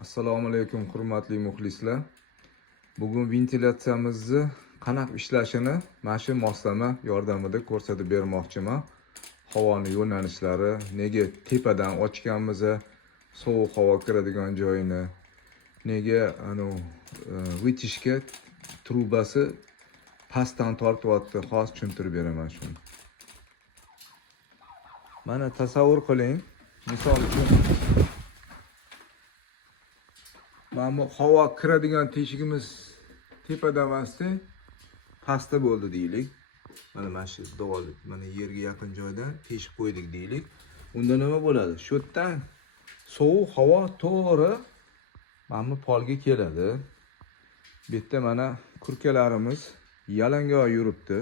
Assalomu alaykum hurmatli muxlislar. Bugun ventilyatsiyamizni qanaqa ishlashini mana shu moslama yordamida ko'rsatib bermoqchiman. Havoni yo'nalishlari, nega tepadan ochganmiz, sovuq havo kiradigan joyini, nega vitishga trubasi pastdan tortyapti, hozir tushuntirib beraman shuni. Mana tasavvur qiling, misol uchun mana bu havo kiradigan teshigimiz tepada emasdi, pastda bo'ldi deylik. Mana shu devorni mana yerga yaqin joyda teshib qo'ydik deylik. Unda nima bo'ladi? Shu yerdan sovuq havo to'g'ri mana bu polga keladi. Bu yerda mana kurkalarimiz yalang'oq yuribdi.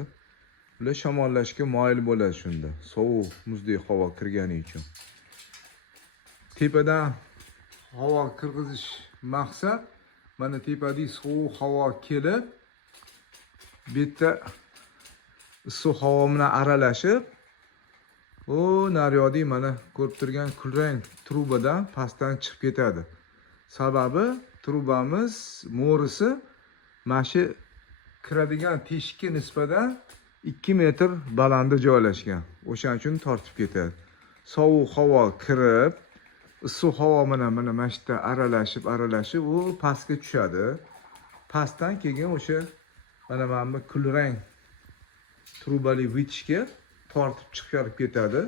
Ular shamollashga moyil bo'ladi shunda. Sovuq, muzdek havo kirgani uchun. Tepadan havo kirgizish maqsad mana tepadagi sovuq havo kelib, bu yerda issiq havo bilan aralashib, o naryoqdagi mana ko'rib turgan kulrang trubadan pastdan chiqib ketadi. Sababi trubamiz mo'risi mana shu kiradigan teshikka nisbatan 2 metr balandda joylashgan. O'shaning uchun tortib ketadi. Sovuq havo kirib, issiq havo bilan mana mana shu yerda aralashib u pastga tushadi. Pastdan keyin o'sha mana bu kulrang trubali vitishga tortib chiqarib ketadi.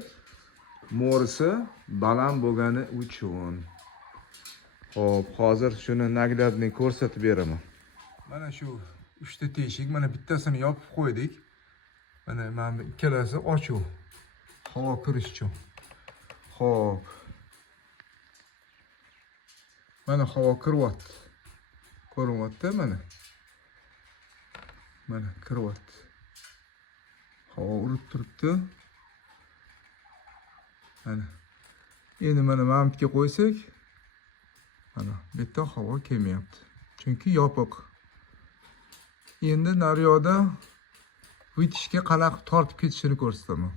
Mo'risi baland bo'lgani uchun. Xo'p, hozir shuni naglabni ko'rsatib beraman. Mana shu 3 ta teshik, mana bittasini yopib qo'ydik. Mana bu ikkalasi ochiq. Havo kirish uchun. Xo'p. Mana havo kiryapti. Ko'ryapti mana. Mana kiryapti. Havo urib turibdi. Mana. Endi mana bu yerga qo'ysak, mana bu yerda havo kelmayapti. Chunki yopiq. Endi naryoqda vitishga qanaqa tortib ketishini ko'rsataman.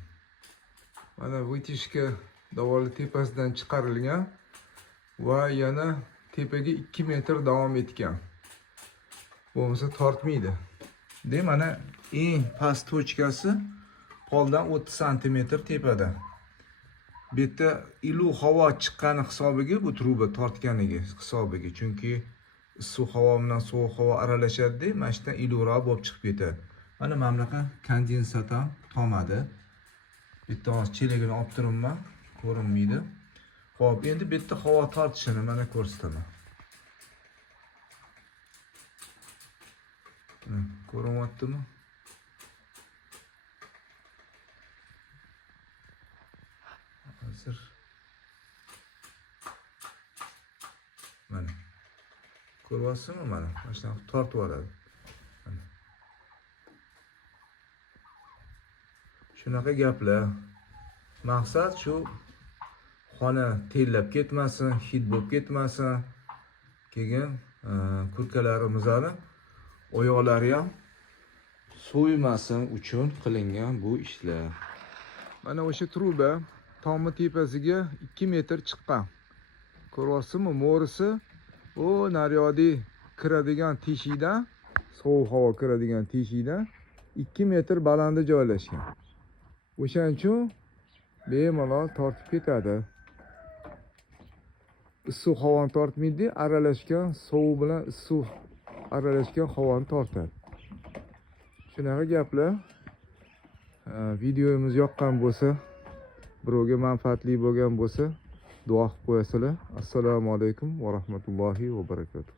Mana vitishga davolli tepasidan chiqarilgan va yana tepaga 2 metr davom etgan. Bo'lmasa tortmaydi. Mana eng past tochkasi poldan 30 cm tepada. Bu yerda iluv havo chiqqani hisobiga bu truba tortganiga hisobiga. Chunki issiq havo bilan sovuq havo aralashadi, mana shu yerdan iluvroq bo'lib chiqib ketadi. Mana bunaqa kondensat ham tomadi. Bitta hozir chelagini olib turibman, ko'rinmaydi. Xo'p, endi bu yerda havo tortishini mana ko'rsataman. Ko'ryaptimi? Hozir mana ko'ryapsizmi? Mana shunaqa tortib oladi. Shunaqa gaplar. Maqsad shu xona tellab ketmasin, hid bo'lib ketmasin. Keyin kurkalarimizni oyoqlari ham so'ymasin uchun qilingan bu ishlar. Mana o'sha truba tomi tepasiga 2 metr chiqqan. Ko'ryapsizmi? Mo'risi o naryoqda kiradigan teshikdan, sovuq havo kiradigan teshikdan 2 metr balandda joylashgan. O'shaning uchun bemalol tortib ketadi. Issiq havoni tortmaydi, aralashgan sovuq bilan issiq aralashgan havoni tortadi. Shunaqa gaplar. Videomiz yoqqan bo'lsa, birovga manfaatli bo'lgan bo'lsa, duo qilib qo'yasizlar. Assalomu alaykum va rahmatullohi va barakatuh.